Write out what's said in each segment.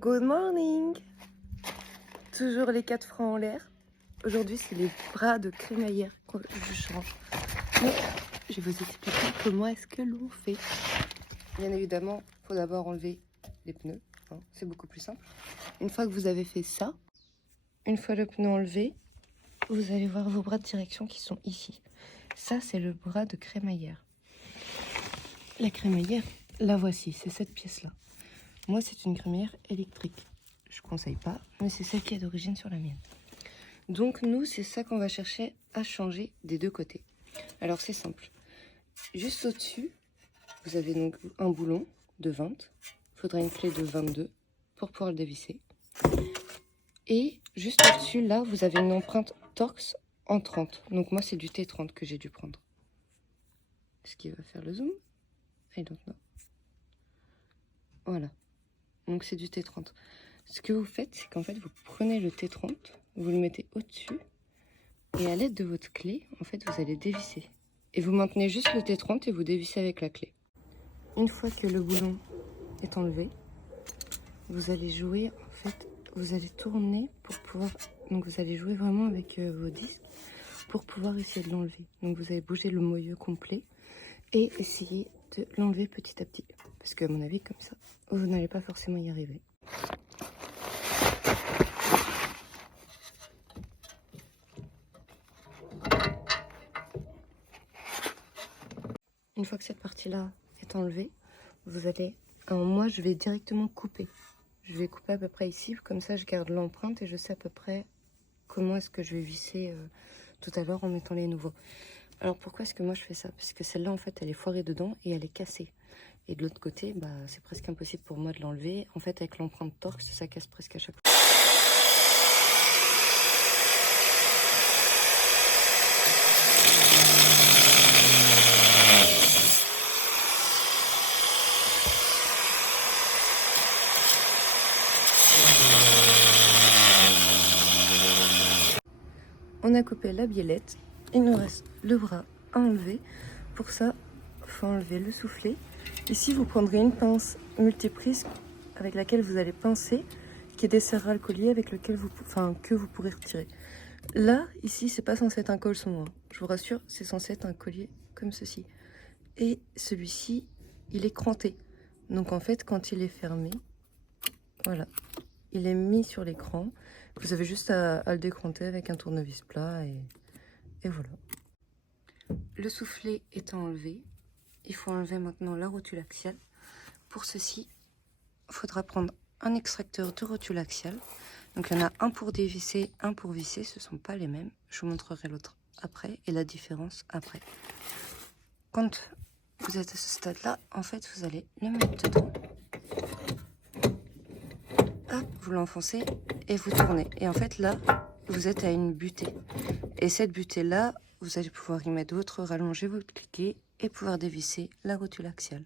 Good morning. Toujours les 4 francs en l'air. Aujourd'hui, c'est les bras de crémaillère que je change. Mais je vais vous expliquer comment est-ce que l'on fait. Bien évidemment, il faut d'abord enlever les pneus. Hein, c'est beaucoup plus simple. Une fois que vous avez fait ça, une fois le pneu enlevé, vous allez voir vos bras de direction qui sont ici. Ça, c'est le bras de crémaillère. La crémaillère, la voici, c'est cette pièce-là. Moi, c'est une crémaillère électrique. Je ne conseille pas, mais c'est celle qui est d'origine sur la mienne. Donc nous, c'est ça qu'on va chercher à changer des deux côtés. Alors c'est simple. Juste au-dessus, vous avez donc un boulon de 20. Il faudra une clé de 22 pour pouvoir le dévisser. Et juste au-dessus, là, vous avez une empreinte Torx en 30. Donc moi, c'est du T30 que j'ai dû prendre. Est-ce qu'il va faire le zoom? I don't know. Voilà. Donc c'est du T30. Ce que vous faites, c'est qu'en fait, vous prenez le T30, vous le mettez au-dessus, et à l'aide de votre clé, en fait, vous allez dévisser. Et vous maintenez juste le T30 et vous dévissez avec la clé. Une fois que le boulon est enlevé, vous allez jouer, en fait, vous allez tourner pour pouvoir... Donc vous allez jouer vraiment avec vos disques pour pouvoir essayer de l'enlever. Donc vous allez bouger le moyeu complet et essayer de l'enlever petit à petit. Parce qu'à mon avis, comme ça, vous n'allez pas forcément y arriver. Une fois que cette partie-là est enlevée, vous allez... Alors moi, je vais directement couper. Je vais couper à peu près ici, comme ça je garde l'empreinte et je sais à peu près comment est-ce que je vais visser tout à l'heure en mettant les nouveaux. Alors pourquoi est-ce que moi je fais ça? Parce que celle-là, en fait, elle est foirée dedans et elle est cassée. Et de l'autre côté, bah, c'est presque impossible pour moi de l'enlever. En fait, avec l'empreinte Torx, ça casse presque à chaque fois. On a coupé la biellette, il nous reste le bras à enlever. Pour ça, il faut enlever le soufflet. Ici, vous prendrez une pince multiprise avec laquelle vous allez pincer, qui desserrera le collier avec lequel que vous pourrez retirer. Là, ici, c'est pas censé être un caleçon, hein. Je vous rassure, c'est censé être un collier comme ceci. Et celui-ci, il est cranté. Donc en fait, quand il est fermé, voilà, il est mis sur l'écran. Vous avez juste à le décranter avec un tournevis plat et voilà. Le soufflet étant enlevé, il faut enlever maintenant la rotule axiale. Pour ceci, il faudra prendre un extracteur de rotule axiale. Donc il y en a un pour dévisser, un pour visser. Ce ne sont pas les mêmes. Je vous montrerai l'autre après et la différence après. Quand vous êtes à ce stade-là, en fait, vous allez le mettre dedans. Hop, vous l'enfoncez et vous tournez. Et en fait, là, vous êtes à une butée. Et cette butée-là, vous allez pouvoir y mettre votre rallonger, votre cliquet et pouvoir dévisser la rotule axiale.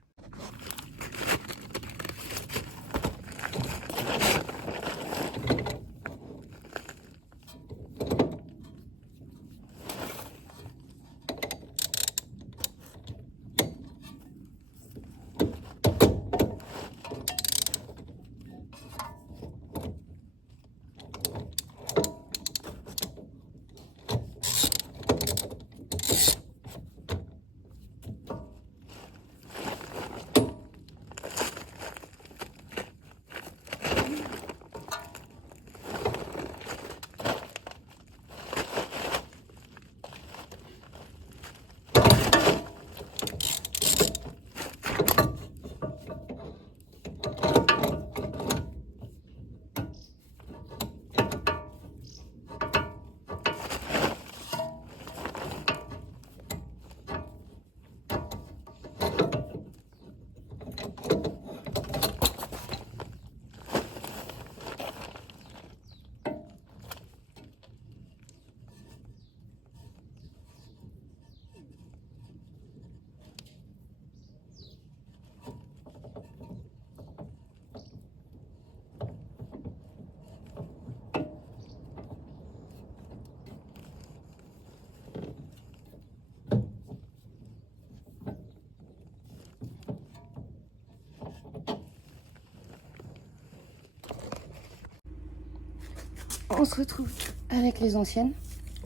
on se retrouve avec les anciennes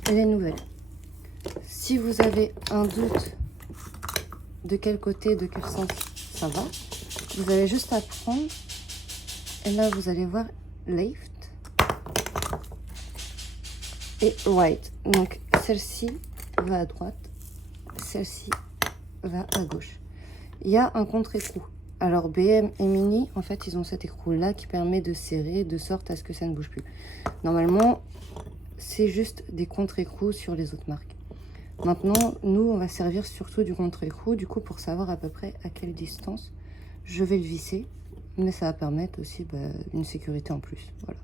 et les nouvelles. Si vous avez un doute de quel côté, de quel sens ça va, vous avez juste à prendre et là vous allez voir left et right. Donc celle-ci va à droite, celle-ci va à gauche. Il y a un contre-écrou. Alors BM et Mini, en fait, ils ont cet écrou-là qui permet de serrer de sorte à ce que ça ne bouge plus. Normalement, c'est juste des contre-écrous sur les autres marques. Maintenant, nous, on va servir surtout du contre-écrou, du coup, pour savoir à peu près à quelle distance je vais le visser. Mais ça va permettre aussi une sécurité en plus. Voilà.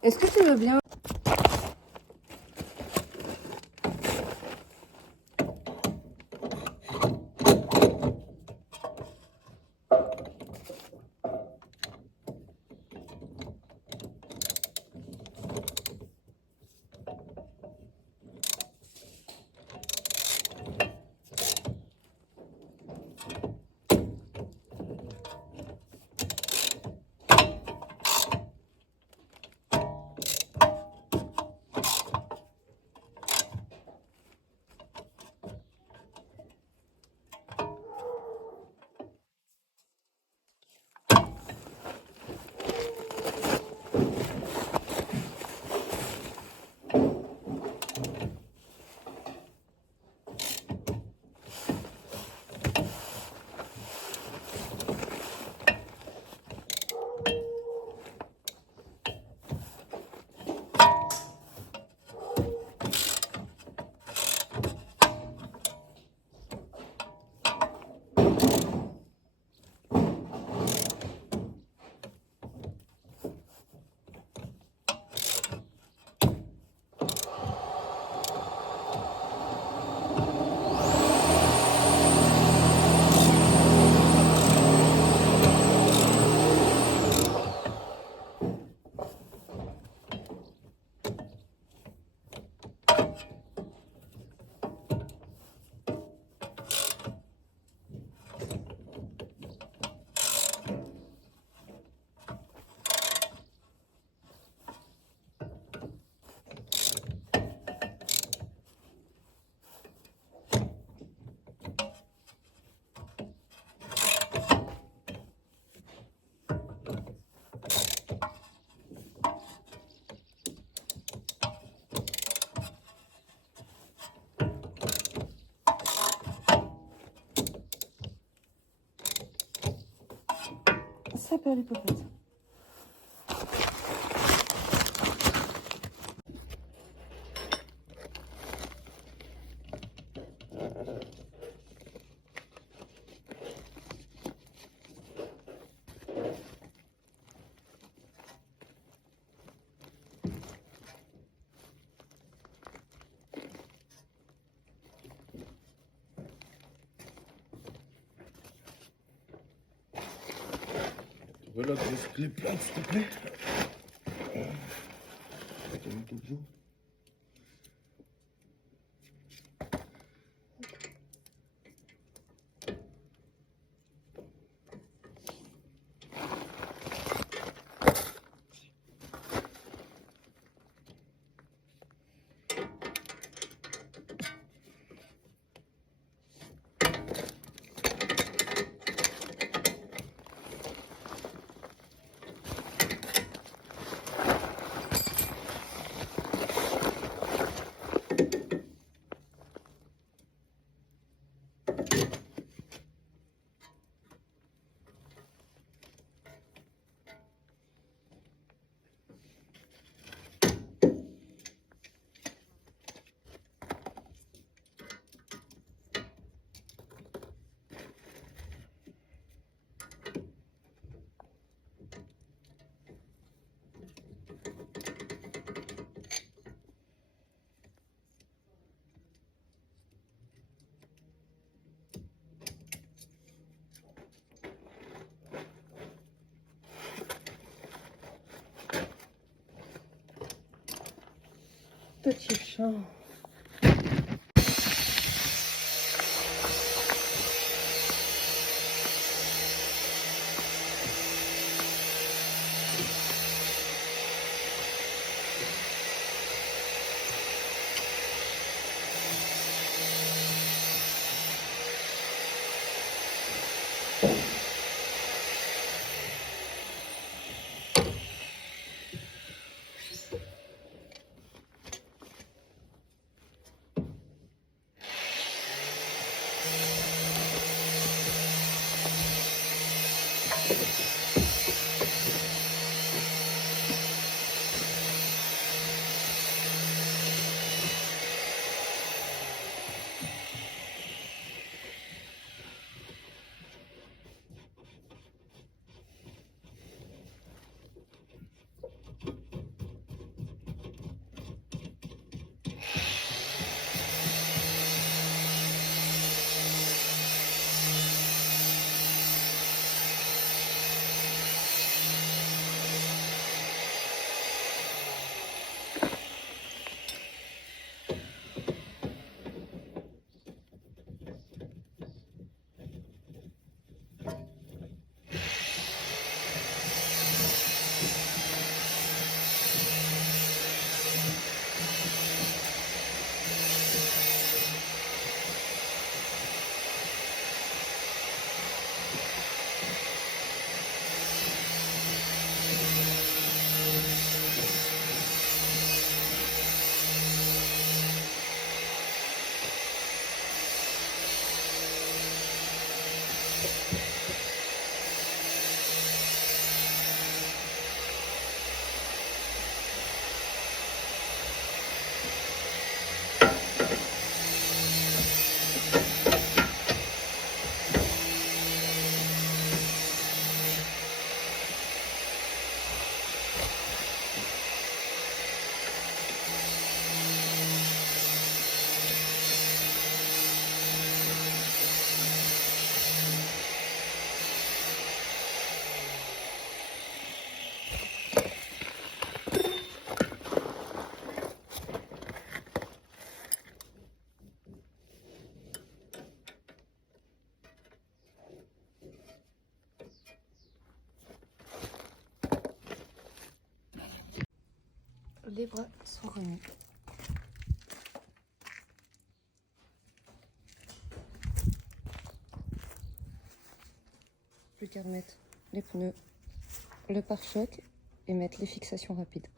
Est-ce que tu veux bien? Ça peut aller pour ça. Voilà, les plantes, s'il te plaît. petit chat. Les bras sont remis. Plus qu'à remettre les pneus, le pare-choc et mettre les fixations rapides.